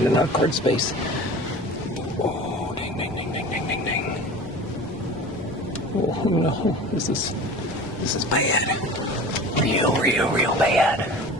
running out of card space. Oh, ding, ding, ding, ding, ding, ding, ding. Oh no, this is bad. Real bad.